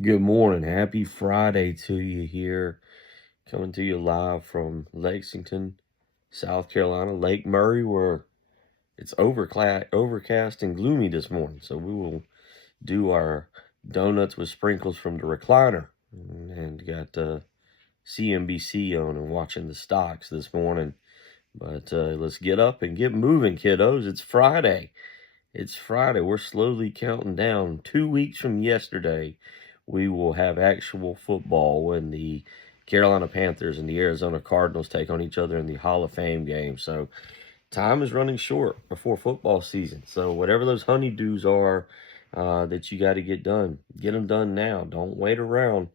Good morning. Happy Friday to you here. Coming to you live from Lexington, South Carolina, Lake Murray, where it's overcast and gloomy this morning. So we will do our donuts with sprinkles from the recliner. And got CNBC on and watching the stocks this morning. But let's get up and get moving, kiddos. It's Friday. It's Friday. We're slowly counting down. 2 weeks from yesterday, we will have actual football when the Carolina Panthers and the Arizona Cardinals take on each other in the Hall of Fame game. So time is running short before football season. So whatever those honeydews are that you got to get them done now. Don't wait around.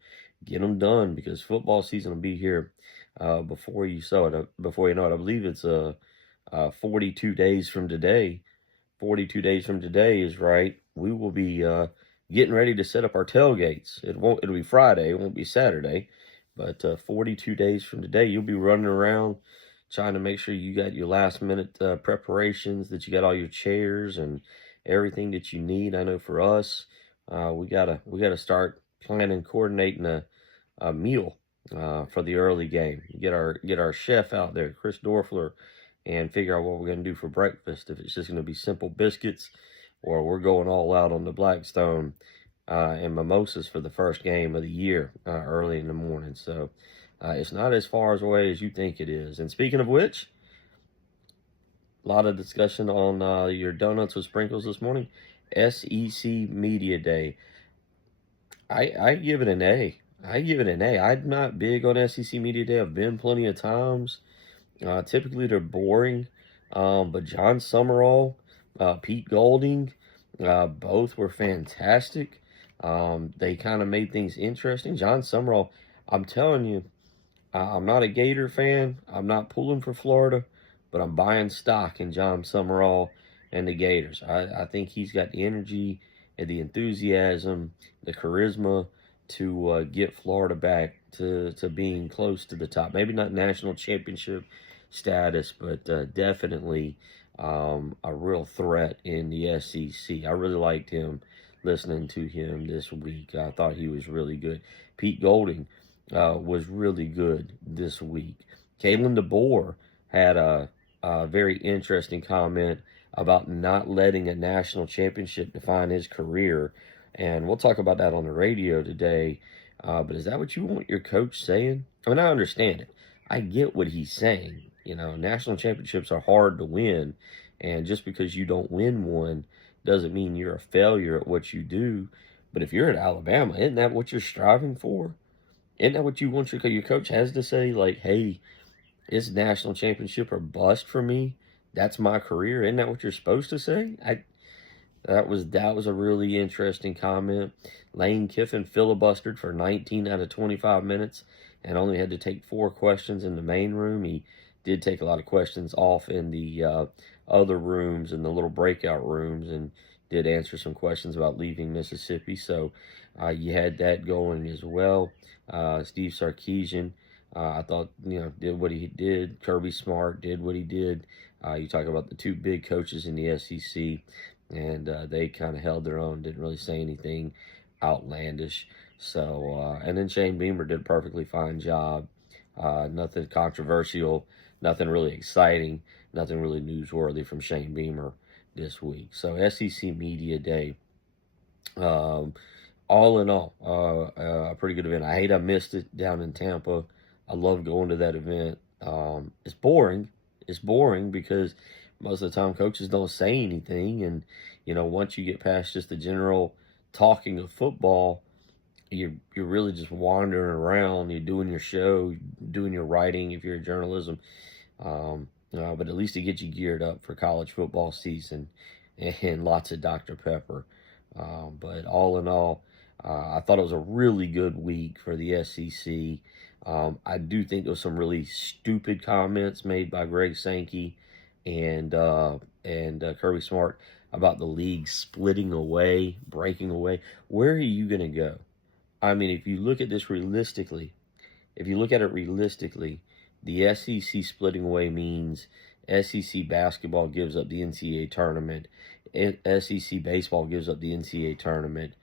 Get them done because football season will be here before you Before you know it, I believe it's 42 days from today. 42 days from today is right. We will be getting ready to set up our tailgates. It'll be Friday. It won't be Saturday. But 42 days from today, you'll be running around trying to make sure you got your last minute preparations, that you got all your chairs and everything that you need. I know for us, we gotta start planning, coordinating a meal for the early game. Get our chef out there, Chris Dorfler, and figure out what we're going to do for breakfast. If it's just going to be simple biscuits, or we're going all out on the Blackstone and mimosas for the first game of the year early in the morning. So it's not as far away as you think it is. And speaking of which, a lot of discussion on your donuts with sprinkles this morning. SEC Media Day. I give it an A. I give it an A. I'm not big on SEC Media Day. I've been plenty of times. Typically, they're boring, but John Summerall, Pete Golding, both were fantastic. They kind of made things interesting. John Summerall, I'm telling you, I'm not a Gator fan. I'm not pulling for Florida, but I'm buying stock in John Summerall and the Gators. I think he's got the energy and the enthusiasm, the charisma to get Florida back to being close to the top. Maybe not national championship status, but definitely a real threat in the SEC. I really liked him listening to him this week. I thought he was really good. Pete Golding was really good this week. Kalen DeBoer had a very interesting comment about not letting a national championship define his career. And we'll talk about that on the radio today. But is that what you want your coach saying? I mean, I understand it. I get what he's saying. You know, national championships are hard to win. And just because you don't win one doesn't mean you're a failure at what you do. But if you're at Alabama, isn't that what you're striving for? Isn't that what you want your coach has to say? Like, hey, it's national championship or bust for me. That's my career. Isn't that what you're supposed to say? That was a really interesting comment. Lane Kiffin filibustered for 19 out of 25 minutes and only had to take 4 questions in the main room. He did take a lot of questions off in the other rooms and the little breakout rooms, and did answer some questions about leaving Mississippi. So you had that going as well. Steve Sarkisian, I thought, did what he did. Kirby Smart did what he did. You talk about the 2 big coaches in the SEC, and they kind of held their own, didn't really say anything outlandish. So, and then Shane Beamer did a perfectly fine job. Nothing controversial, nothing really exciting, nothing really newsworthy from Shane Beamer this week. So, SEC Media Day. All in all, a pretty good event. I hate I missed it down in Tampa. I love going to that event. It's boring. It's boring because most of the time coaches don't say anything, and once you get past just the general talking of football, you're really just wandering around. You're doing your show, doing your writing if you're in journalism. But at least it gets you geared up for college football season and lots of Dr. Pepper. But all in all, I thought it was a really good week for the SEC. I do think there was some really stupid comments made by Greg Sankey and Kirby Smart about the league splitting away, breaking away. Where are you going to go? I mean, if you look at this realistically, the SEC splitting away means SEC basketball gives up the NCAA tournament, SEC baseball gives up the NCAA tournament,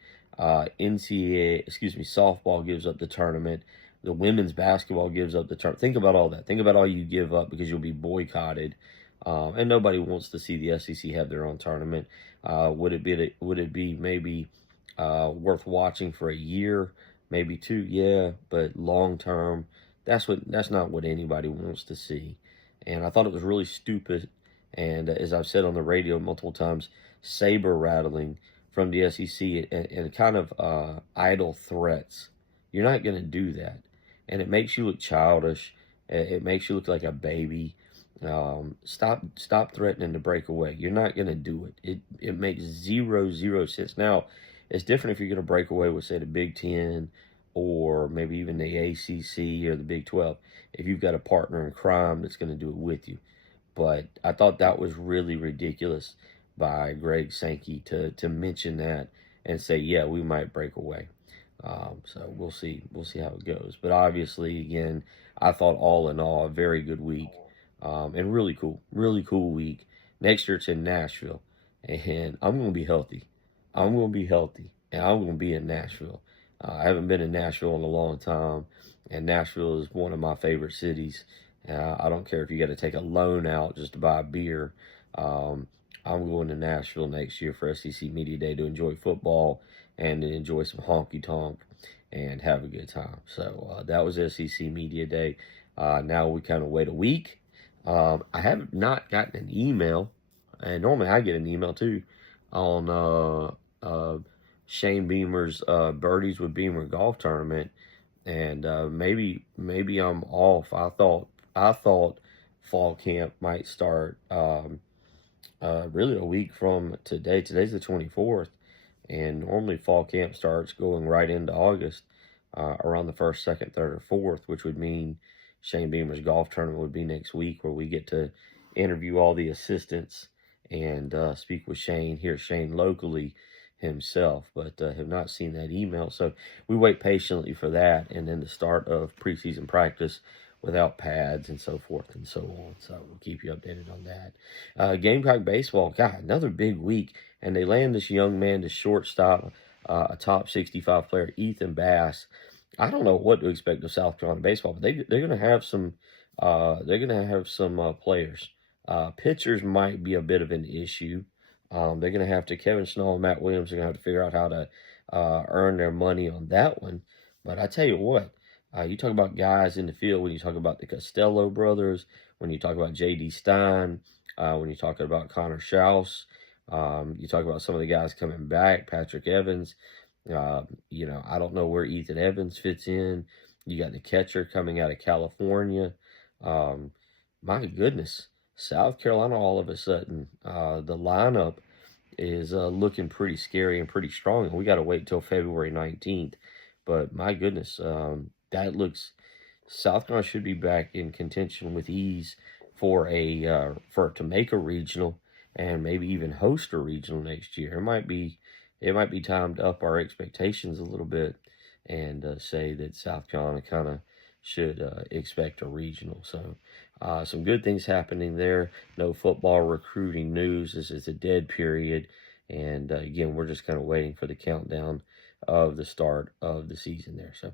softball gives up the tournament. The women's basketball gives up the tournament. Think about all that. Think about all you give up because you'll be boycotted, and nobody wants to see the SEC have their own tournament. Would it be maybe worth watching for a year, maybe two? Yeah, but long term, that's not what anybody wants to see. And I thought it was really stupid. And as I've said on the radio multiple times, saber rattling from the SEC and kind of idle threats. You're not going to do that, and it makes you look childish. It makes you look like a baby. Stop threatening to break away. You're not going to do it. It makes zero sense. Now, it's different if you're going to break away with, say, the Big Ten or maybe even the ACC or the Big 12. If you've got a partner in crime that's going to do it with you. But I thought that was really ridiculous by Greg Sankey to mention that and say, yeah, we might break away. So we'll see how it goes. But obviously, again, I thought all in all a very good week, and really cool week. Next year it's in Nashville, and I'm going to be healthy. I'm going to be healthy, and I'm going to be in Nashville. I haven't been in Nashville in a long time, and Nashville is one of my favorite cities. I don't care if you got to take a loan out just to buy a beer. I'm going to Nashville next year for SEC Media Day to enjoy football and to enjoy some honky tonk and have a good time. So that was SEC Media Day. Now we kind of wait a week. I have not gotten an email, and normally I get an email too on Shane Beamer's Birdies with Beamer golf tournament, and maybe I'm off. I thought fall camp might start really a week from today. Today's the 24th, and normally fall camp starts going right into August, around the 1st, 2nd, 3rd, or 4th, which would mean Shane Beamer's golf tournament would be next week, where we get to interview all the assistants and speak with Shane, hear Shane locally himself, but have not seen that email. So we wait patiently for that, and then the start of preseason practice without pads and so forth and so on. So we'll keep you updated on that. Gamecock baseball, God, another big week, and they land this young man, this shortstop, a top 65 player, Ethan Bass. I don't know what to expect of South Carolina baseball, but they're going to have some players. Pitchers might be a bit of an issue. They're going to have to, Kevin Snow and Matt Williams are going to have to figure out how to earn their money on that one. But I tell you what, you talk about guys in the field, when you talk about the Costello brothers, when you talk about J.D. Stein, when you talk about Connor Schaus, you talk about some of the guys coming back, Patrick Evans. I don't know where Ethan Evans fits in. You got the catcher coming out of California. My goodness, South Carolina all of a sudden, the lineup is looking pretty scary and pretty strong. And we got to wait till February 19th. But my goodness, South Carolina should be back in contention with ease for to make a regional and maybe even host a regional next year. It might be time to up our expectations a little bit and say that South Carolina kind of should expect a regional. So some good things happening there. No football recruiting news. This is a dead period. And again, we're just kind of waiting for the countdown of the start of the season there. So,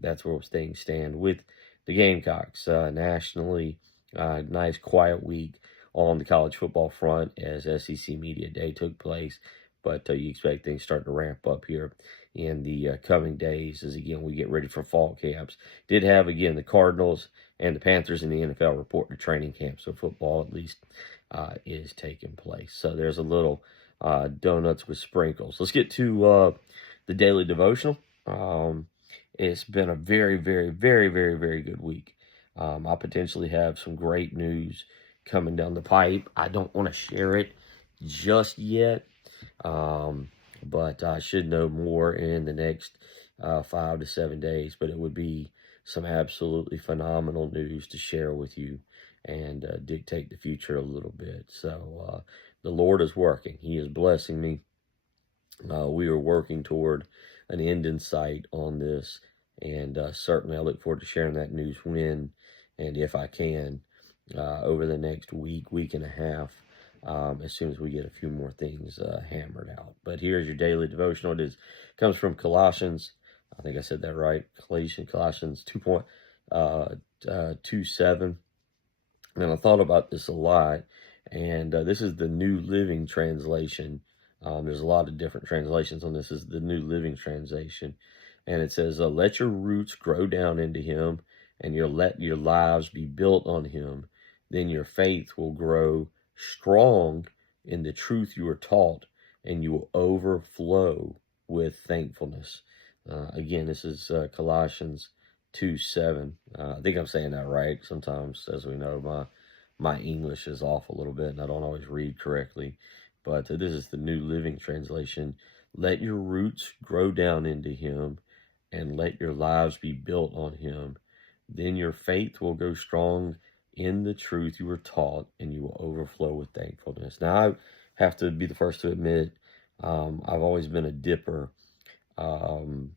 that's where things stand with the Gamecocks nationally. Nice quiet week on the college football front as SEC Media Day took place. But you expect things starting to ramp up here in the coming days as, again, we get ready for fall camps. Did have, again, the Cardinals and the Panthers in the NFL report to training camp, so football at least is taking place. So there's a little donuts with sprinkles. Let's get to the Daily Devotional. It's been a very, very, very, very, very good week. I potentially have some great news coming down the pipe. I don't want to share it just yet. But I should know more in the next 5 to 7 days. But it would be some absolutely phenomenal news to share with you and dictate the future a little bit. So the Lord is working. He is blessing me. We are working toward an end in sight on this. And certainly I look forward to sharing that news when and if I can over the next week and a half. as soon as we get a few more things hammered out. But here's your daily devotional. Comes from Colossians. I think I said that right. Colossians 2:27. And I thought about this a lot, and this is the New Living Translation. There's a lot of different translations on this. This is the New Living Translation, and it says, "Let your roots grow down into Him, and let your lives be built on Him. Then your faith will grow strong in the truth you are taught, and you will overflow with thankfulness." Again, this is Colossians 2:7. I think I'm saying that right. Sometimes, as we know, my English is off a little bit, and I don't always read correctly. But this is the New Living Translation. "Let your roots grow down into Him, and let your lives be built on Him. Then your faith will grow strong in the truth you were taught, and you will overflow with thankfulness." Now, I have to be the first to admit, I've always been a dipper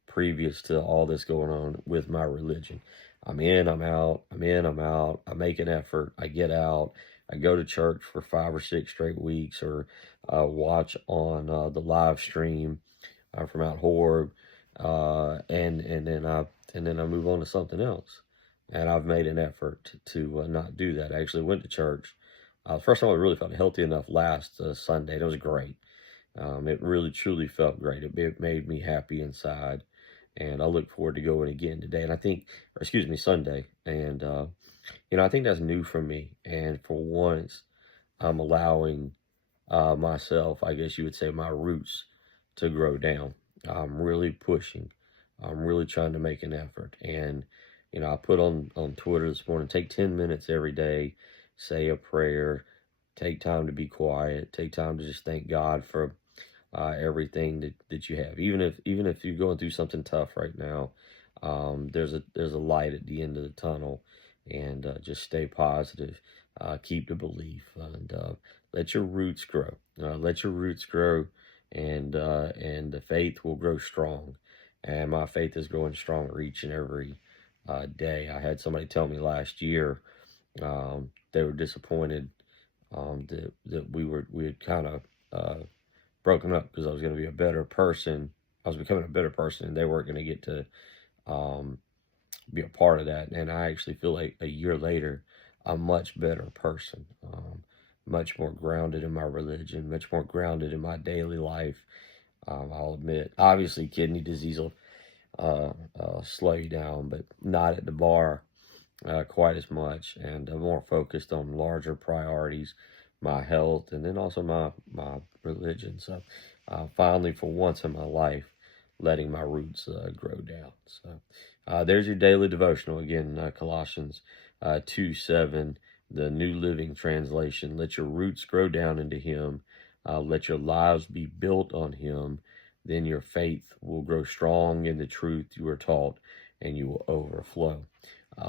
previous to all this going on with my religion. I'm in, I'm out, I'm in, I'm out. I make an effort, I get out, I go to church for 5 or 6 straight weeks, or watch on the live stream from Mount Horeb, and then I move on to something else. And I've made an effort to not do that. I actually went to church. First time I really felt healthy enough last Sunday. That was great. It really truly felt great. It made me happy inside, and I look forward to going again today. And I think, or excuse me, Sunday. And I think that's new for me. And for once, I'm allowing myself, I guess you would say, my roots to grow down. I'm really pushing. I'm really trying to make an effort. And I put on Twitter this morning, take 10 minutes every day, say a prayer, take time to be quiet, take time to just thank God for everything that you have. Even if you're going through something tough right now, there's a light at the end of the tunnel, and just stay positive, keep the belief, and let your roots grow. Let your roots grow, and the faith will grow strong. And my faith is growing stronger each and every day. I had somebody tell me last year, they were disappointed that we had kind of broken up, because I was going to be a better person. I was becoming a better person, and they weren't going to get to be a part of that. And I actually feel like a year later, a much better person, much more grounded in my religion, much more grounded in my daily life. I'll admit, obviously, kidney disease will slow you down, but not at the bar quite as much, and I'm more focused on larger priorities, my health, and then also my religion. So finally, for once in my life, letting my roots grow down. So there's your daily devotional again, Colossians 2:7, the New Living Translation. "Let your roots grow down into Him. Let your lives be built on Him. Then your faith will grow strong in the truth you are taught, and you will overflow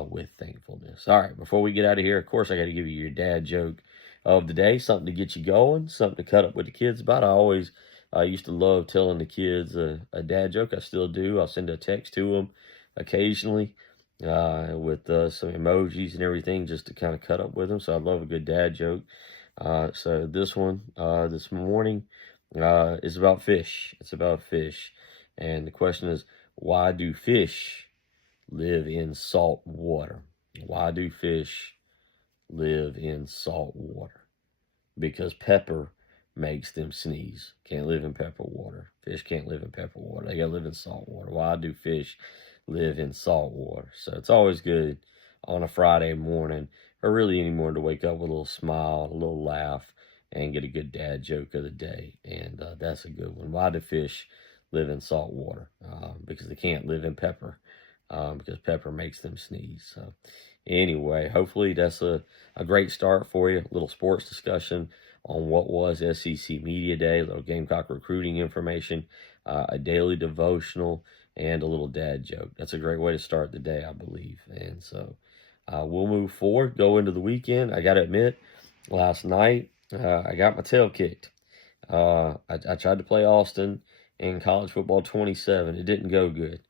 with thankfulness." All right, before we get out of here, of course, I got to give you your dad joke of the day, something to get you going, something to cut up with the kids about. I always used to love telling the kids a dad joke. I still do. I'll send a text to them occasionally with some emojis and everything, just to kind of cut up with them. So I love a good dad joke. So this one this morning is about fish. It's about fish. And the question is, why do fish live in salt water? Why do fish live in salt water? Because pepper makes them sneeze. Can't live in pepper water. Fish can't live in pepper water. They gotta live in salt water. Why do fish live in salt water? So it's always good on a Friday morning, or really any morning, to wake up with a little smile, a little laugh, and get a good dad joke of the day. And that's a good one. Why do fish live in salt water? Because they can't live in pepper. Because pepper makes them sneeze. So anyway, hopefully that's a great start for you. A little sports discussion on what was SEC Media Day, a little Gamecock recruiting information, a daily devotional, and a little dad joke. That's a great way to start the day, I believe. And so we'll move forward, go into the weekend. I got to admit, last night I got my tail kicked. I tried to play Austin in college football 27. It didn't go good.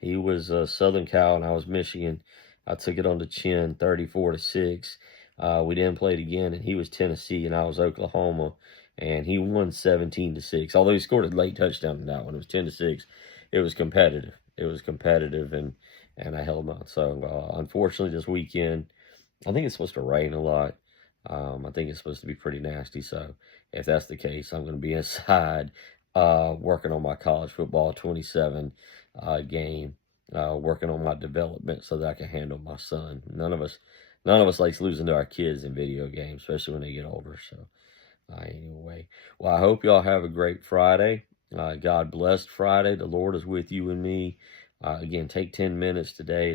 He was Southern Cal, and I was Michigan. I took it on the chin, 34-6. We didn't play it again, and he was Tennessee, and I was Oklahoma, and he won 17-6. Although he scored a late touchdown in that one, it was 10-6. It was competitive. It was competitive, and I held on. So unfortunately, this weekend, I think it's supposed to rain a lot. I think it's supposed to be pretty nasty. So if that's the case, I'm going to be inside working on my college football 27 game, working on my development so that I can handle my son. None of us likes losing to our kids in video games, especially when they get older. So anyway, well, I hope y'all have a great Friday. God bless Friday. The Lord is with you and me. Again, take 10 minutes today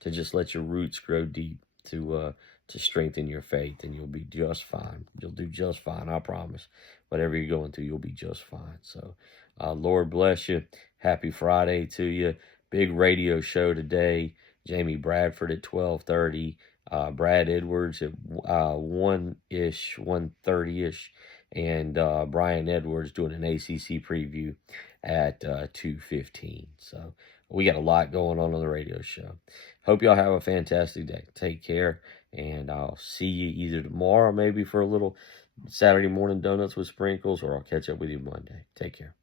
to just let your roots grow deep, to strengthen your faith, and you'll be just fine. You'll do just fine, I promise. Whatever you're going through, you'll be just fine. So, Lord bless you. Happy Friday to you. Big radio show today. Jamie Bradford at 12:30. Brad Edwards at 1-ish, 1:30-ish, and Brian Edwards doing an ACC preview at 2:15. So we got a lot going on the radio show. Hope y'all have a fantastic day. Take care, and I'll see you either tomorrow, maybe for a little Saturday morning donuts with sprinkles, or I'll catch up with you Monday. Take care.